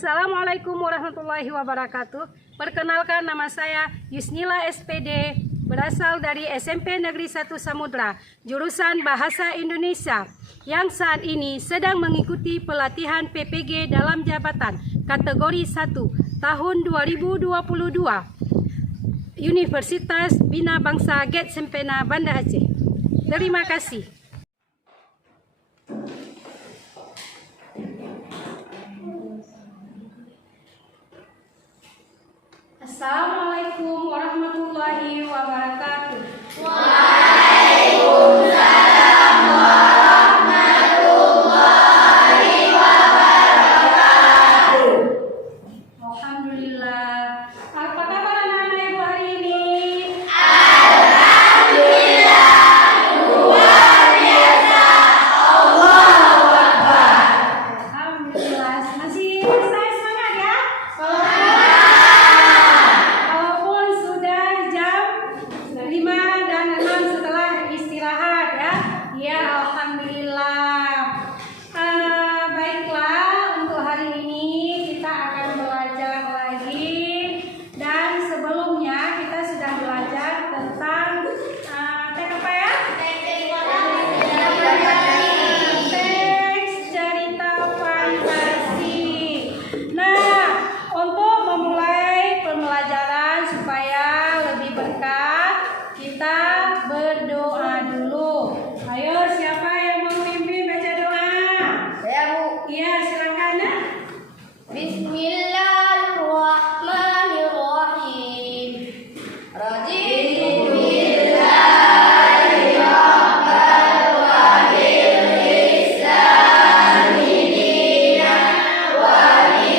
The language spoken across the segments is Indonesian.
Assalamualaikum warahmatullahi wabarakatuh. Perkenalkan, nama saya Yusnila SPD, berasal dari SMP Negeri 1 Samudra, jurusan Bahasa Indonesia, yang saat ini sedang mengikuti pelatihan PPG dalam jabatan kategori 1 tahun 2022 Universitas Bina Bangsa Get Sempena Banda Aceh. Terima kasih. Assalamualaikum warahmatullahi wabarakatuh. Waalaikumsalam warahmatullahi wabarakatuh. Alhamdulillah. Apa kabar anak-anak ibu hari ini? Alhamdulillah, luar biasa. Allahu Akbar. Alhamdulillah. Masih semangat ya? Walaupun sudah jam 5 dan 6 setelah istirahat ya. Ya, alhamdulillah. Baiklah, untuk hari ini kita akan belajar lagi, dan sebelumnya kita sudah belajar tentang teks apa ya? Teks cerita fantasi. Nah, untuk memulai pembelajaran supaya lebih berkah, kita berdoa dulu. Ayo, siapa yang mau memimpin baca doa? Saya Bu. Iya, silakan ya. Bismillahirrahmanirrahim. Raditu billahi rabban wa bil islami dinan wa bi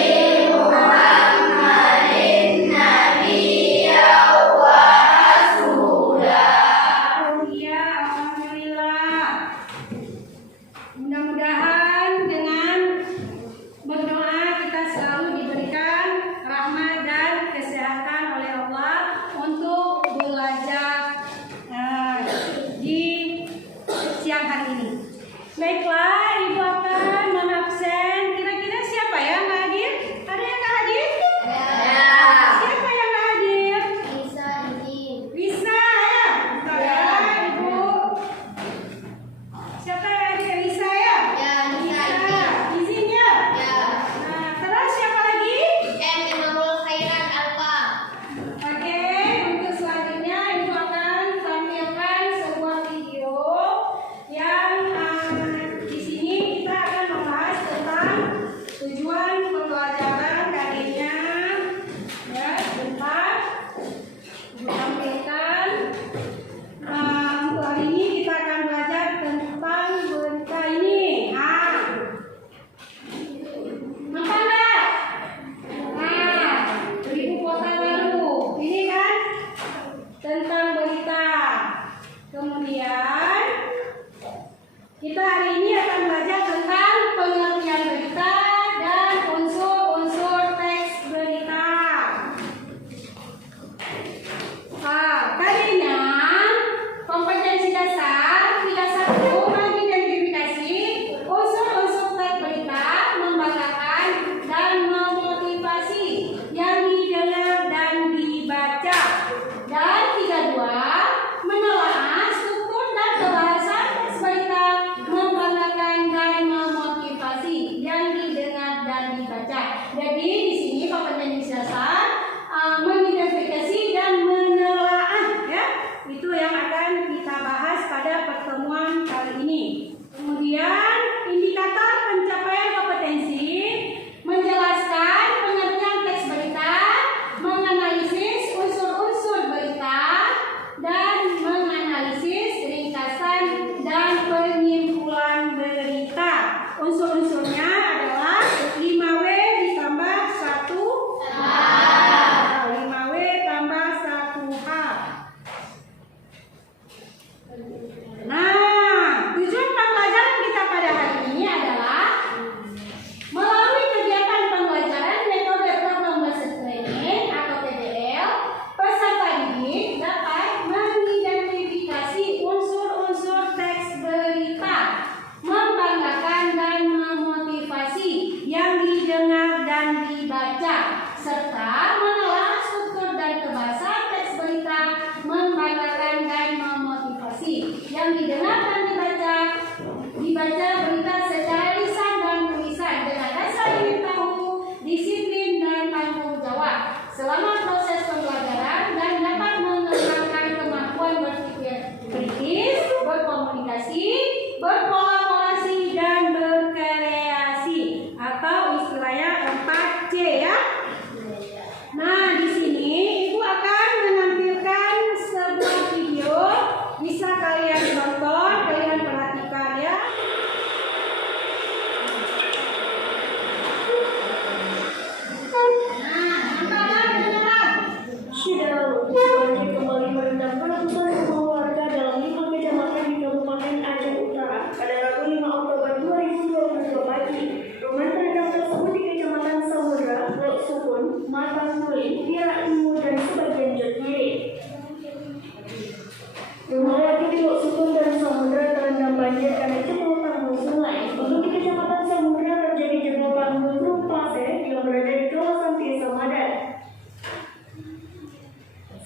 Muhammadin nabiyyan wa rasulah. Iya, alhamdulillah. Mudah-mudahan dengan berdoa kita selalu diberikan rahmat dan kesehatan oleh Allah untuk belajar di siang hari ini. Baiklah, Ibu akan mengabsen. Kira-kira siapa ya nggak hadir? Ada yang nggak hadir? Siapa yang nggak hadir? Bisa izin. Bisa ya? Bentar ya, Ibu. Siapa yang hadir? Bisa ya? Ya, bisa izin. Izin ya? Ya. Nah, terus siapa lagi? Imamul Khairat Alfa. Oke, untuk selanjutnya Ibu akan tampilkan sebuah video yang di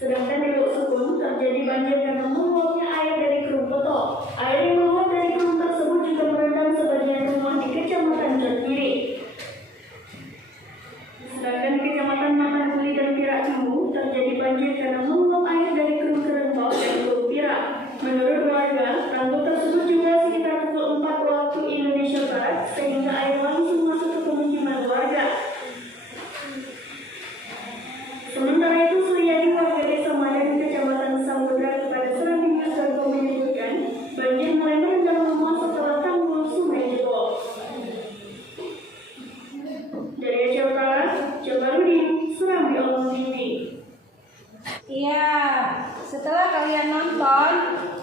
Sedangkan di Luk Sukun terjadi banjir karena meluapnya air dari Kerum Poto. Air yang meluap dari kerum tersebut juga merendam sebagian rumah di Kecamatan Jatiri. Sedangkan di Kecamatan Matanbuli dan Pirak Timur terjadi banjir karena meluap air dari Kerum Kerentau dan Kerum Pirak. Menurut warga, tanggul tersebut juga sekitar pukul 4 waktu Indonesia Barat sehingga air langsung masuk ke pemukiman warga. Sementara itu, Suryadi warga desa Madan Kecamatan Samudra kepada Serambi News.com menyebutkan banjir mulai merendam rumah setelah tanggul sungai jebol. Dari Aceh Utara, Jabarudin, Serambi Online TV. Iya, setelah kalian nonton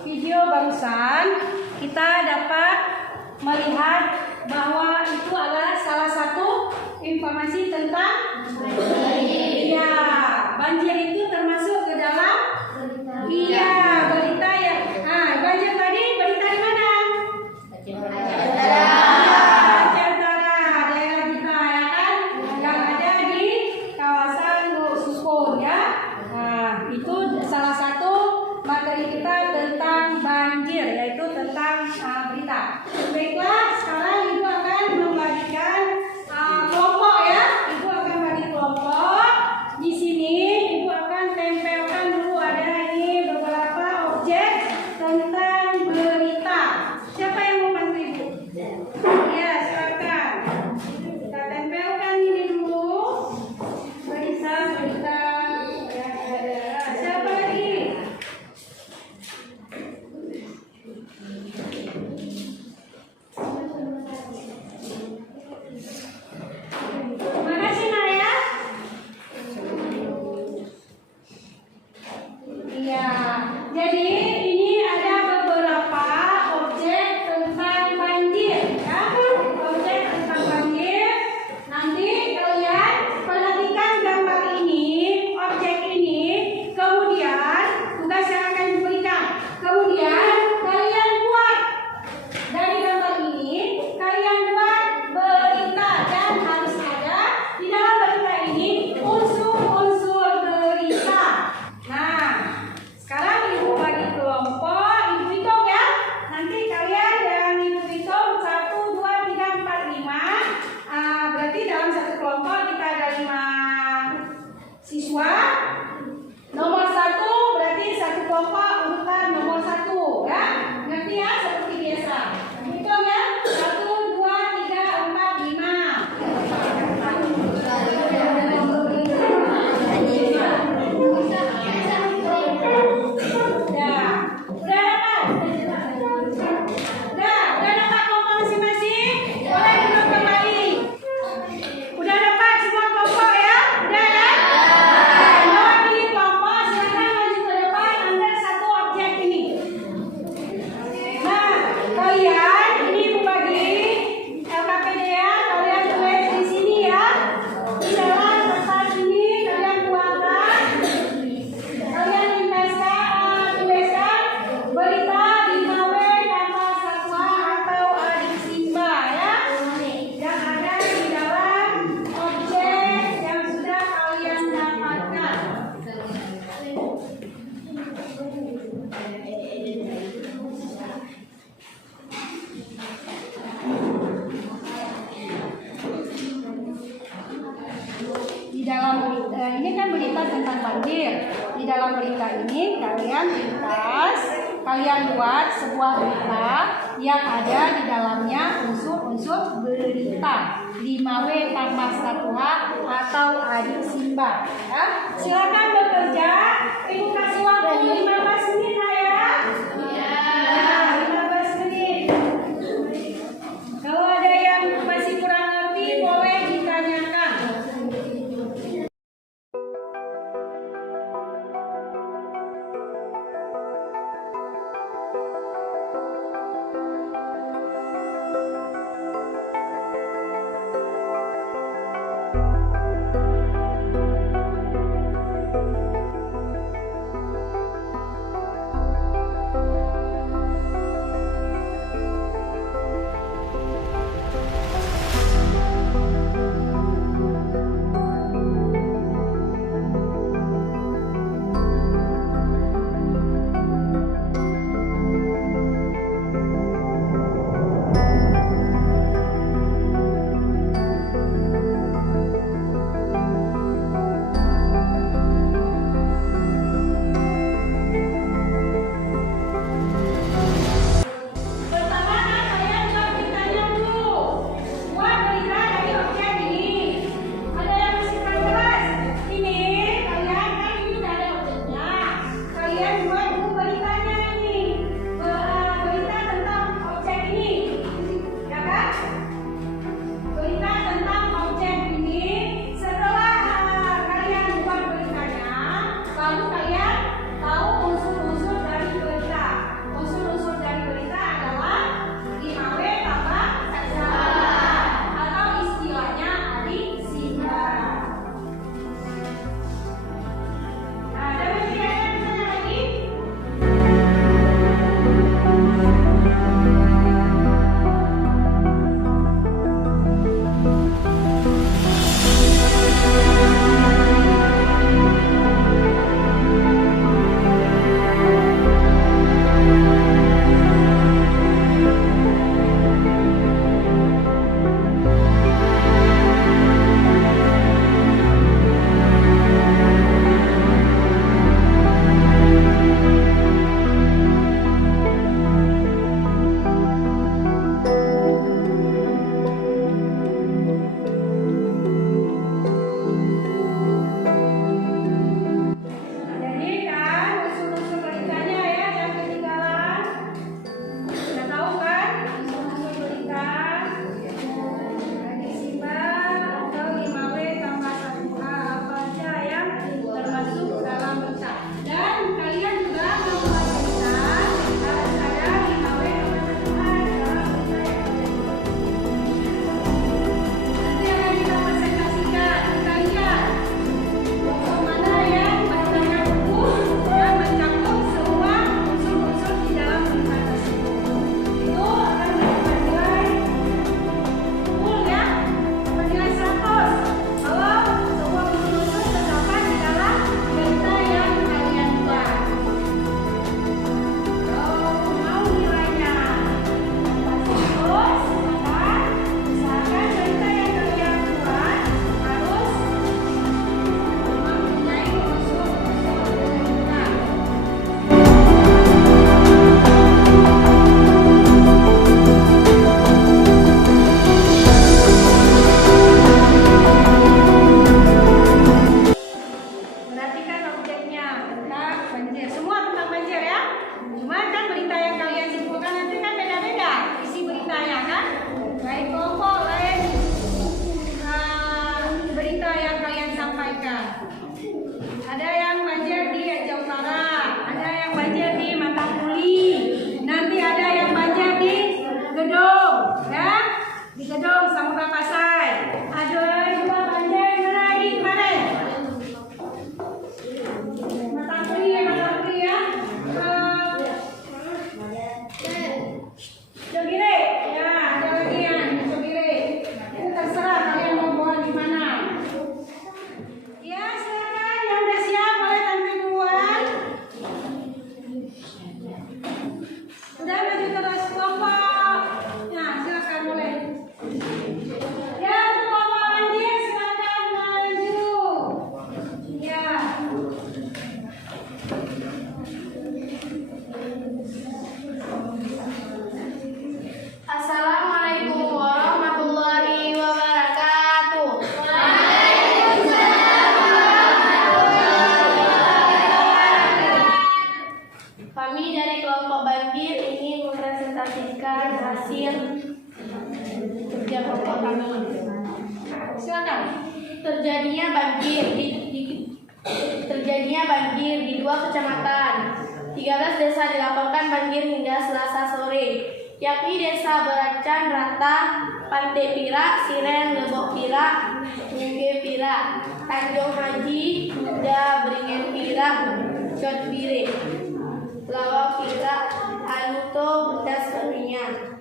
video barusan, kita dapat melihat bahwa itu adalah salah satu informasi tentang iya, banjir itu termasuk ke dalam iya, berita ya. Banjir tadi berita di mana? Aceh Utara, daerah kita ya kan, yang ada di kawasan Luk Sukun ya. Itu salah satu materi kita tentang banjir, yaitu tentang berita. Baiklah, sekarang Ibu akan membagikan kelompok ya. Ibu akan bagi kelompok. Di sini Ibu akan tempelkan dulu ada ini beberapa objek tentang berita. Siapa yang mau bantu Ibu? Ya, silakan. Kita tempelkan ini dulu. Berita. Siapa lagi? Makasih Naya. Iya, jadi ini ada beberapa objek tentang banjir ya. Objek tentang banjir. Nanti kalian perhatikan gambar ini, objek ini, kemudian tugas yang akan diberikan. Kemudian kalian buat dari gambar ini, kalian buat berita dan harus ada di dalam berita ini unsur-unsur berita. Nah, sekarang Ibu bagi kelompok, Ibu hitung ya. Nanti kalian yang Ibu hitung 1, 2, 3, 4, 5. Berarti dalam satu kelompok kita ada 5 siswa. Nomor 1 berarti satu kelompok urutan nomor 1 ya. Ngerti ya, seperti biasa. Hitung ya. 1, 2, 3, 4, 5. Udah dapat? Udah dapat kelompok masing-masing? Boleh duduk kembali. Udah dapat semua kelompok ya? Udah ya? Mau pilih kelompok, silakan maju ke depan, ambil satu objek ini. Nah, kalian ini Ibu bagi LKPD ya, kalian tulis di sini ya. Di dalam kertas ini kalian buatkan, kalian tuliskan berita di KW tanpa satwa atau adik Simba ya, yang ada di dalam objek yang sudah kalian dapatkan. Di dalam berita ini kan berita tentang banjir. Di dalam berita ini kalian ringkas, kalian buat sebuah berita yang ada di dalamnya unsur-unsur berita 5W tambah 1H atau adik Simba ya. Silakan bekerja. Ibu kasih waktu 15 menit ya. Ya, 15 menit. Kalau ada yang masih kurang ngerti boleh ditanyakan. tentang banjir. Semua tentang banjir ya. Cuma kan berita yang kalian simpulkan nanti kan beda-beda isi beritanya kan. Baik kelompok lain berita yang kalian sampaikan. Ada yang banjir di Aceh Utara, ada yang banjir di Matangkuli, nanti ada yang banjir di Gedong, ya, di Gedong Samudra Pasai. Ada juga banjir di kemarin. Matangkuli ya. Jogire, ya, ada lagi yang Jogire. Itu terserah kalian mau bawa di mana. Ya, silakan yang udah siap boleh tampil duluan. Udah maju terus kelompok. Nah, silakan boleh. Ya, untuk kelompok banjir silakan maju. Ya. Assalamualaikum warahmatullahi wabarakatuh. Kami dari kelompok banjir ingin mempresentasikan hasil kerja kelompok kami. Silakan. Terjadinya banjir di 2 kecamatan. 13 desa dilaporkan banjir hingga Selasa sore, yakni Desa Beracan Rata, Pantai Pira, Siren, Lebok Pira, Muge Pira, Tanjung Haji, Muda, Beringin Pira, Cotbire, Lawa Pira, Anuto, Das Keringan.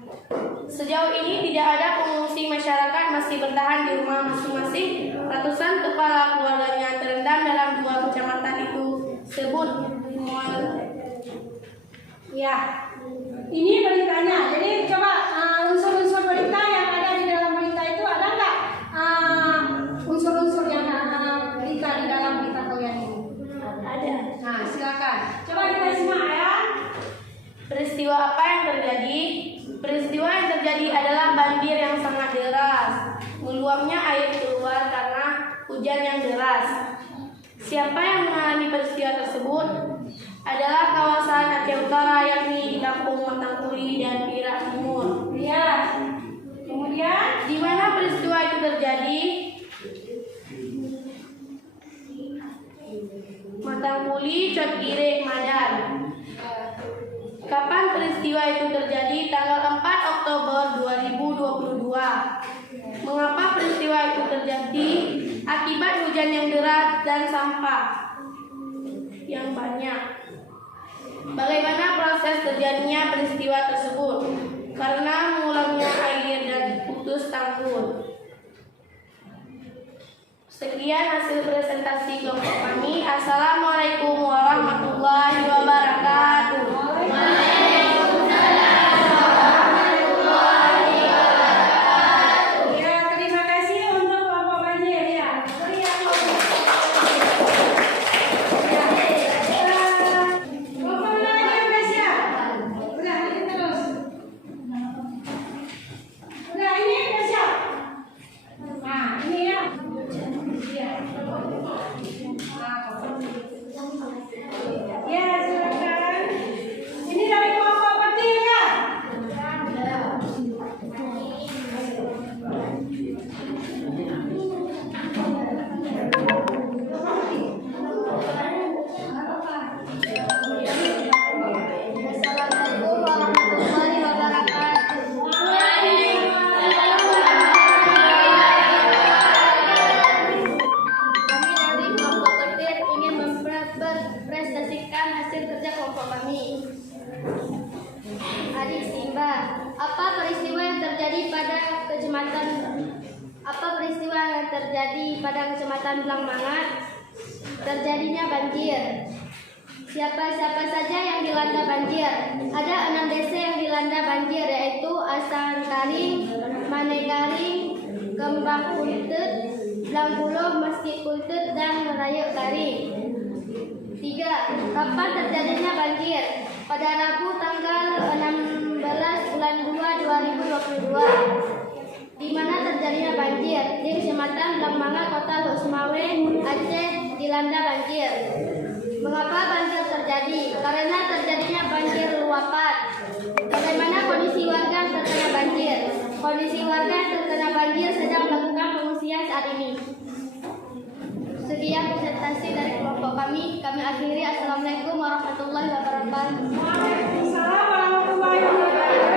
Sejauh ini tidak ada pengungsi, masyarakat masih bertahan di rumah masing-masing. Ratusan kepala keluarganya terendam dalam 2 kecamatan itu sebut Ya, ini beritanya. Jadi coba unsur-unsur berita yang ada di dalam berita itu ada nggak unsur-unsur yang berita di dalam berita kalian ini? ada. Nah, silakan. Coba kita simak ya. Peristiwa apa yang terjadi? Peristiwa yang terjadi adalah banjir yang sangat deras. Meluapnya air keluar karena hujan yang deras. Siapa yang mengalami peristiwa tersebut? Adalah kawasan Aceh Utara, yakni di Kampung Matangkuli dan Pira Timur. Ya. Kemudian Di mana peristiwa itu terjadi? Matangkuli, Cotgire, Madan. Kapan peristiwa itu terjadi? Tanggal 4 Oktober 2022. Mengapa peristiwa itu terjadi? Akibat hujan yang deras dan sampah yang banyak. Bagaimana proses terjadinya peristiwa tersebut? Karena mengulangnya air dan putus tanggul. Sekian hasil presentasi kelompok kami. Assalamualaikum warahmatullahi wabarakatuh. ya, terima kasih untuk kelompok banjir ya. Beri aplaus. Ya. Kelompok lagi udah siap. Udah, lanjut terus. Udah, ini udah siap. Nah, ini ya. Ya. Ya, silakan. Ini dari kelompok petir ya. Assalamualaikum warahmatullahi wabarakatuh. Kami dari kelompok petir ingin mempresentasikan hasil kerja kelompok kami. Adik Simba, apa peristiwa yang terjadi pada Kecamatan Blangmangat? Terjadinya banjir. Siapa-siapa saja yang dilanda banjir? Ada 6 desa yang dilanda banjir, yaitu Asan Karing, Manegaring, Kembang Kultut, Blangkuloh, Masjid Kultut, dan Raya Karing. 3. Kapan terjadinya banjir? Pada Rabu tanggal 16 bulan 2 2022. Di mana terjadinya banjir? Di Kecamatan Blangmangat, Kota Lok Sumawe, Aceh, dilanda banjir. Mengapa saat ini. Sekian presentasi dari kelompok kami akhiri. Assalamualaikum warahmatullahi wabarakatuh. Waalaikumsalam warahmatullahi wabarakatuh.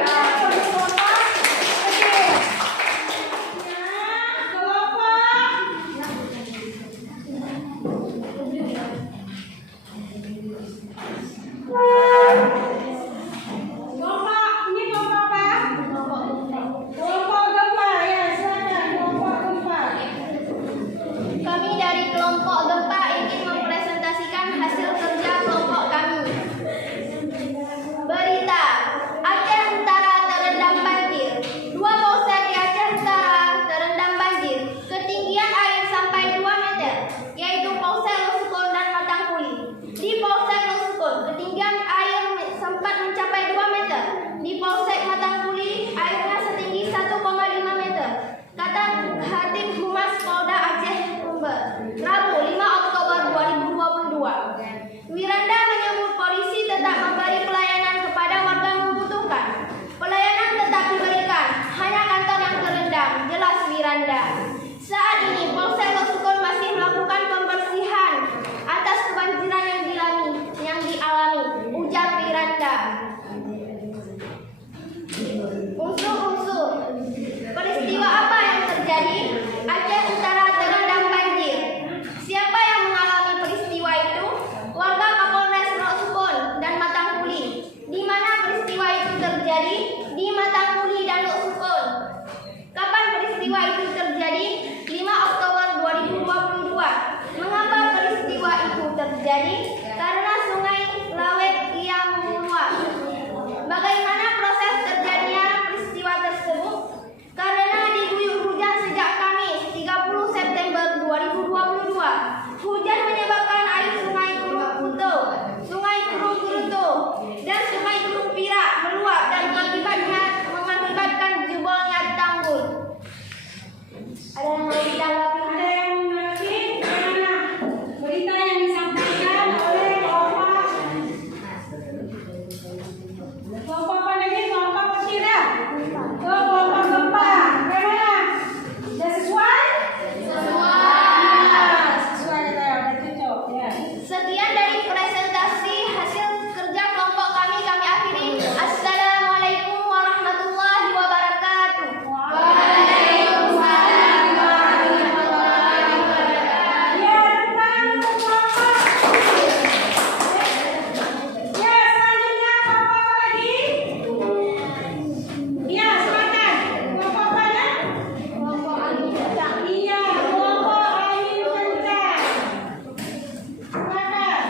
Kami dari kelompok gempa ingin mempresentasikan hasil kerja kelompok kami. Berita, Aceh Utara terendam banjir. 2 polsek di Aceh Utara terendam banjir. Ketinggian air sampai 2 meter, yaitu Polsek Losukon dan Matangkuli. Di Polsek Losukon, ketinggian air sempat mencapai 2 meter. Di Polsek Matangkuli, airnya setinggi 1,5 meter. Kata Khatib Humas Polda Aceh Sumber, Rabu 5 Oktober 2022. Wiranda menyebut polisi tetap memberi pelayanan kepada warga yang membutuhkan. Pelayanan tetap diberikan, hanya kantor yang terendam, jelas Wiranda. Saat ini Polsek Losukon masih melakukan pembersihan atas kebanjiran yang dialami, ujar Wiranda. Unsur-unsur peristiwa apa yang terjadi? Aceh Utara terendam banjir. Siapa yang mengalami peristiwa itu? Warga Kapolres Losukon dan Matangkuli. Di mana peristiwa itu terjadi? Di Matangkuli dan Losukon. Kapan peristiwa itu terjadi? 5 Oktober 2022. Mengapa peristiwa itu terjadi? Karena Sungai Lawet yang meluap. Bagaimana proses terjadinya peristiwa tersebut? Karena diguyur hujan sejak Kamis 30 September 2022. Hujan menyebabkan air Sungai Kurung Kuto, Sungai Kurung Kuruto, dan Sungai Kurung Pirak meluap dan mengakibatkan jebolnya tanggul. Ada yang mau ditanggapi? Ada yang lagi? Bagaimana berita yang disampaikan oleh kelompok apa lagi? Kelompok kecil ya? Kelompok gempa. Bagaimana? Sudah sesuai? Sesuai ya, udah cocok ya. Sekian dari presentasi hasil kerja kelompok kami akhiri. Assalamualaikum warahmatullahi wabarakatuh. Waalaikumsalam warahmatullahi wabarakatuh. Ya, tangan untuk kelompok. Ya, selanjutnya kelompok apa lagi? Ya, silakan. Kelompok mana? Kelompok Angin Kencang. Iya, kelompok angin kencang. Silakan.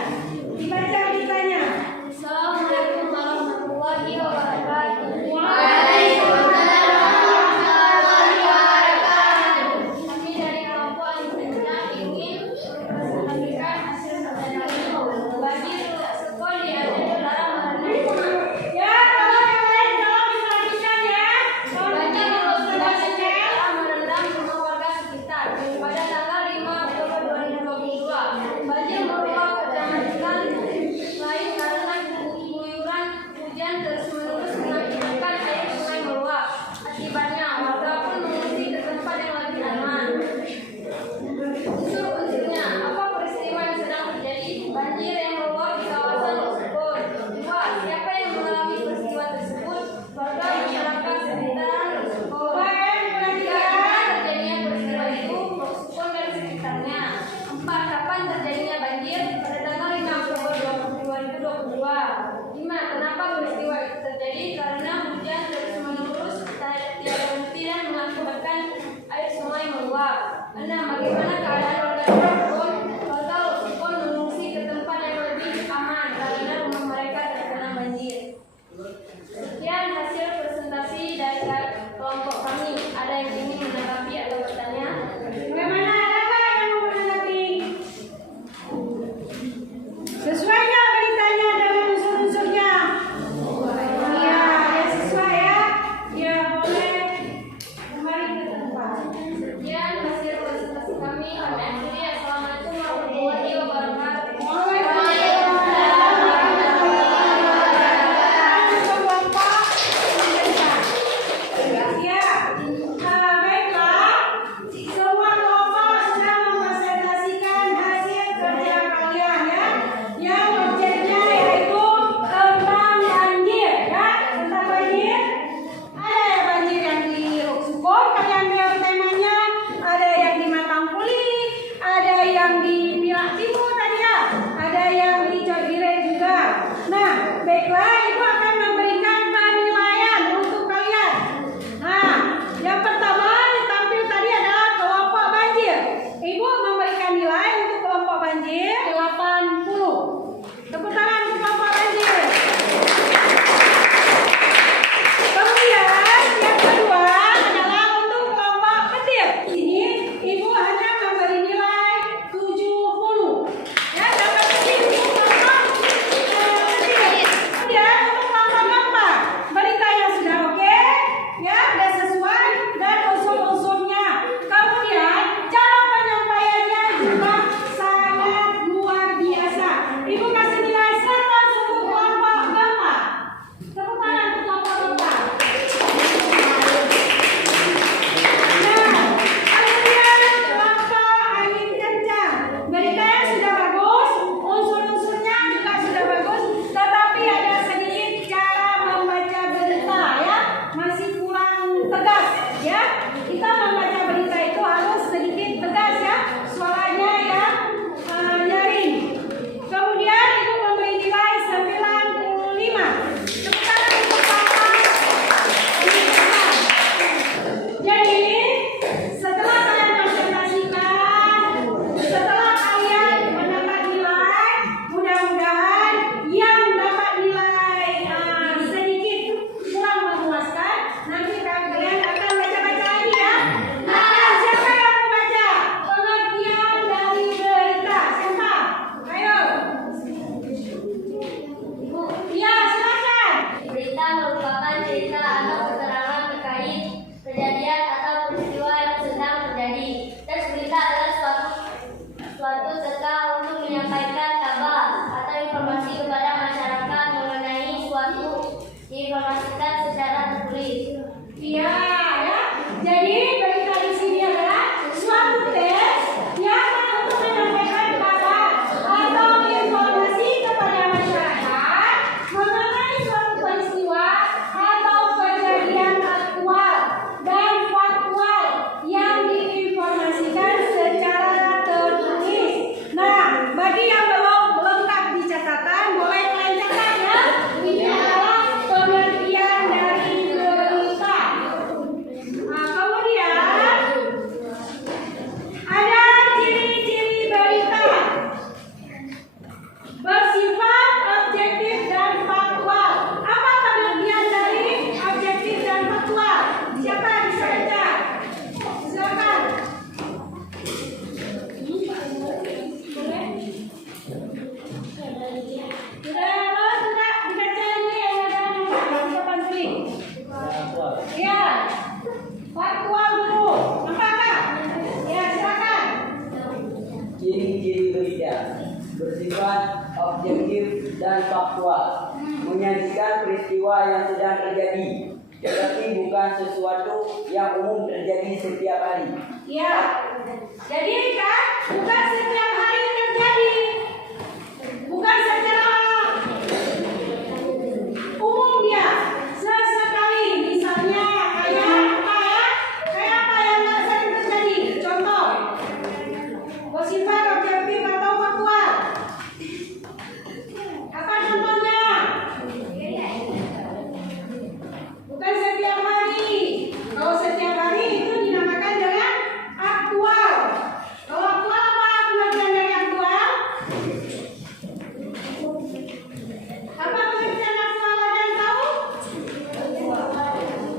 diinformasikan secara tertulis. Iya, ya. Jadi berita di sini adalah suatu tes yang untuk menyampaikan kabar atau informasi kepada masyarakat mengenai suatu peristiwa atau kejadian aktual dan faktual yang diinformasikan secara tertulis. Nah, bagi yang belum lengkap di catatan, boleh kalian catat ya. Ini adalah pengertian dari berita. Nah, kemudian ada ciri-ciri berita. Bersifat objektif dan faktual. Apa pengertian dari objektif dan faktual? Siapa yang bisa baca? Silakan. Sudah dibaca ini yang ada papan klik. Ya, faktual dulu. Apakah? Ya, silakan. Ciri-ciri berita bersifat objektif dan faktual, menyajikan peristiwa yang sedang terjadi, tetapi bukan sesuatu yang umum terjadi setiap hari. Ya, jadi kan bukan setiap hari terjadi, bukan secara umum dia, sesekali. Misalnya kayak apa ya? Kayak apa yang nggak sering terjadi? Contoh, bersifat objektif atau faktual. Apa contohnya? Bukan setiap hari. Kalau setiap hari itu dinamakan dengan aktual. Kalau aktual apa pengertian dari aktual? Apa pengertian aktual, ada yang tahu?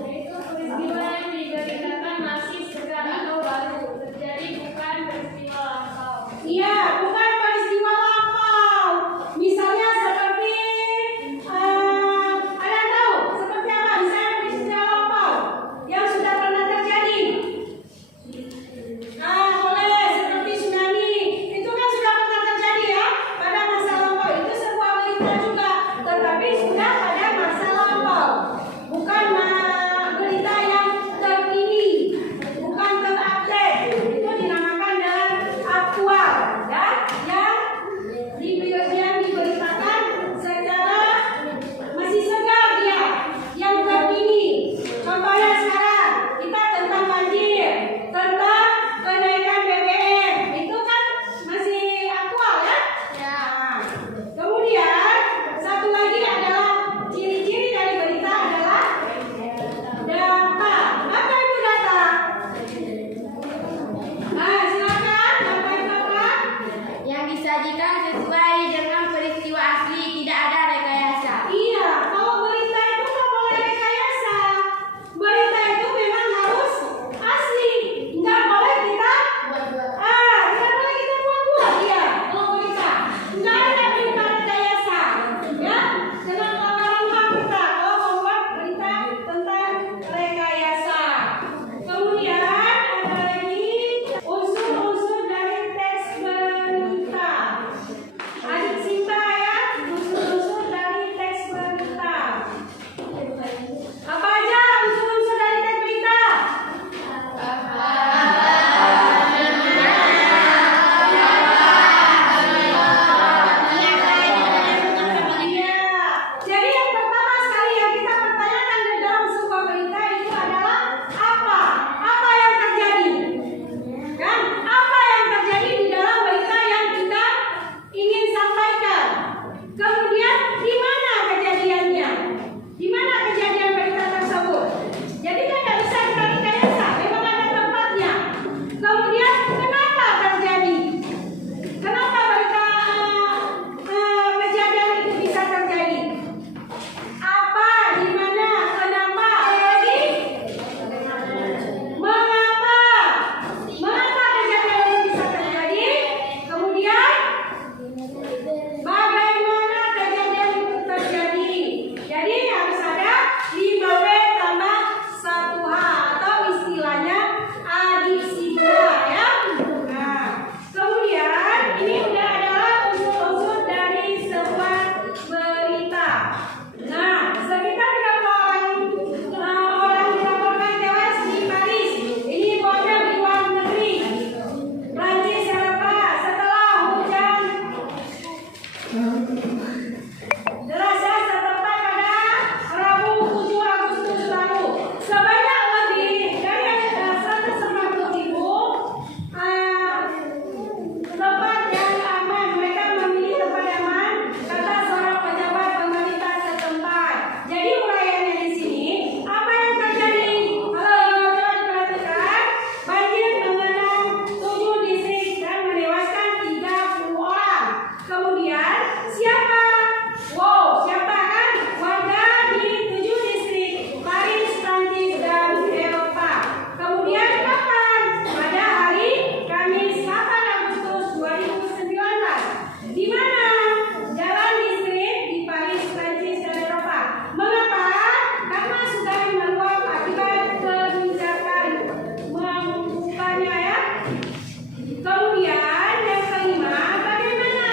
Yaitu peristiwa yang diberitakan masih segar atau baru terjadi, bukan peristiwa lampau. Iya, bukan peristiwa lampau. Misalnya seperti ada yang tahu? Seperti apa? Misalnya peristiwa lampau yang sudah pernah terjadi. Nah, boleh seperti tsunami. Itu kan sudah pernah terjadi ya pada masa lampau. Itu sebuah berita juga, tetapi sudah pada masa lampau. Bukan berita yang terkini, bukan terupdate. Itu dinamakan dengan aktual, ya, yang diberitakan secara masih segar dia, yang terkini. Contohnya sekarang kita tentang banjir, tentang kenaikan BBM, itu kan masih aktual ya. Ya. Nah, kemudian satu lagi adalah Deras ya, setempat pada Rabu 7 Agustus lalu. Sebanyak lebih dari 190.000 tempat yang aman. Mereka memilih tempat aman, kata seorang pejabat pemerintah setempat. Jadi uraiannya di sini, apa yang terjadi? Kalau teman-teman perhatikan, banjir mengenang 7 distrik dan menewaskan 30 orang. Kemudian siapa? Wow, siapa kan? Warga di 7 distrik Paris, Prancis, dan Eropa. Kemudian kapan? Pada hari Kamis 8 Agustus 2019. Di mana? Jalan distrik di Paris, Prancis, dan Eropa. Mengapa? Karena sudah meluap akibat kebijakan membukanya ya. Kemudian yang kelima, bagaimana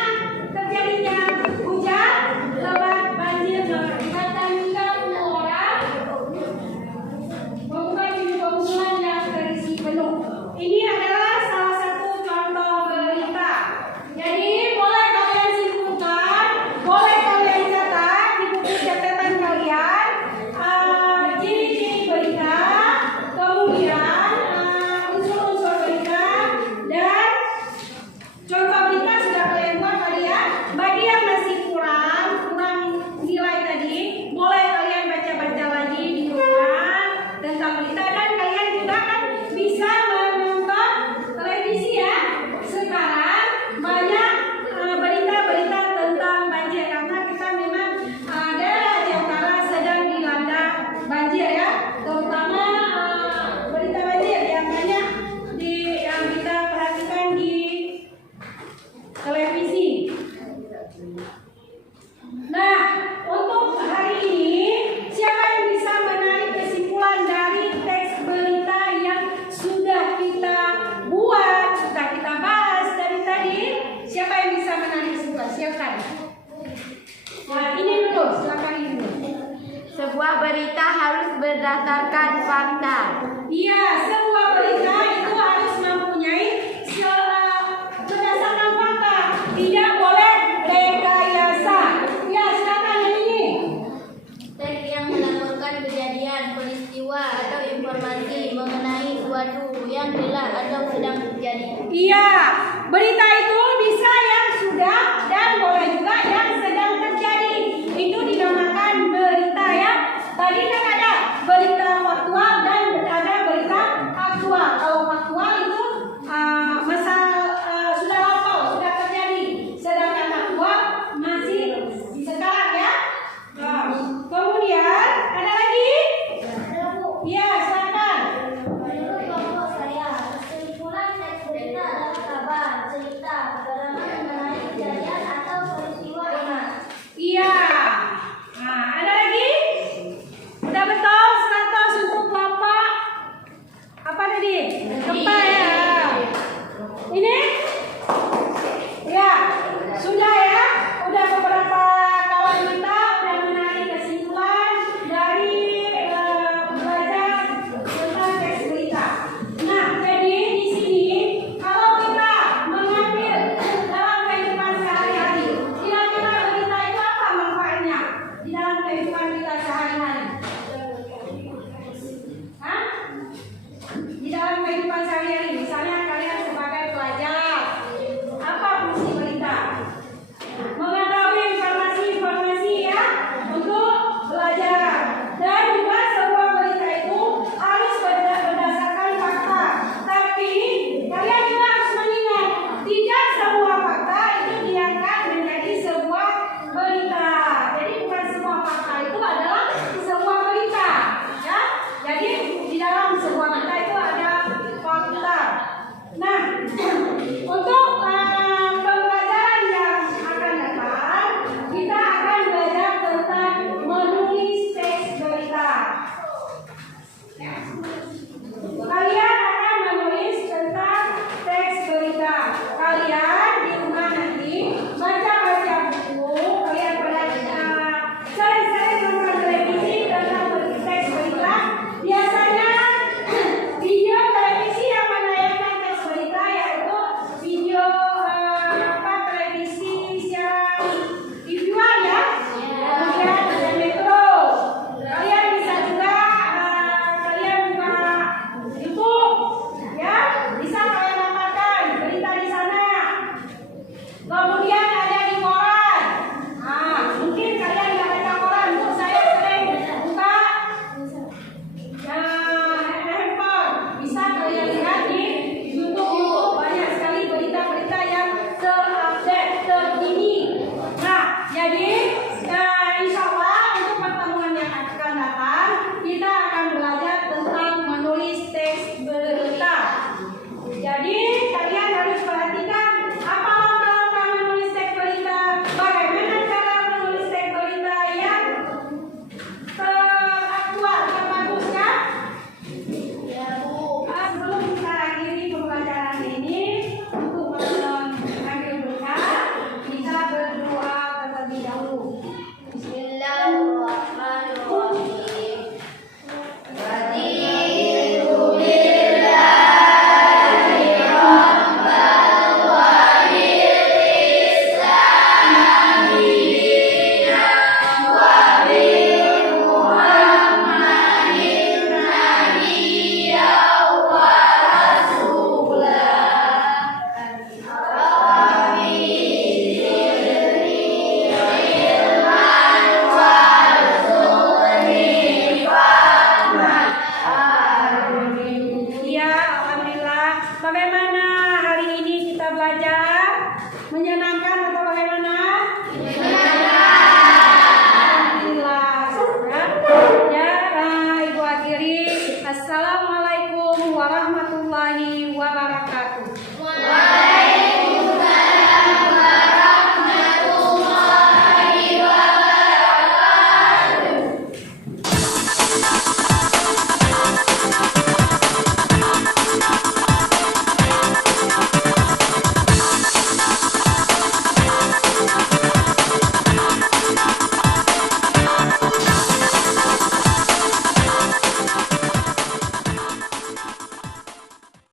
terjadinya hujan lebat banjir mengakibatkan 30 orang membuka pintu bangunan yang terisi penuh. Ini adalah salah satu contoh berita. Jadi boleh kalian simpulkan, boleh kalian catat di buku catatan kalian ciri-ciri berita, kemudian unsur-unsur berita, dan contoh berita sudah kalian buat tadi ya. Bagi yang masih kurang nilai tadi, boleh kalian baca-baca lagi di rumah tentang berita, dan kalian juga kan bisa menonton televisi ya. Sekarang banyak berita-berita tentang banjir karena kita memang daerah Jakarta sedang dilanda banjir ya, terutama berita banjir yang banyak yang kita perhatikan di televisi. Nah, untuk hari ini siapa yang bisa menarik kesimpulan dari teks berita yang sudah kita buat, sudah kita bahas dari tadi? Siapa yang bisa menarik kesimpulan? Silakan. Nah, ini dulu, silakan ini dulu. Sebuah berita harus berdasarkan fakta. Iya, sebuah berita itu harus mempunyai berdasarkan fakta, tidak boleh rekayasa. Ya, silakan yang ini. Teks yang melaporkan kejadian, peristiwa, atau informasi mengenai suatu yang telah atau sedang terjadi. Iya, berita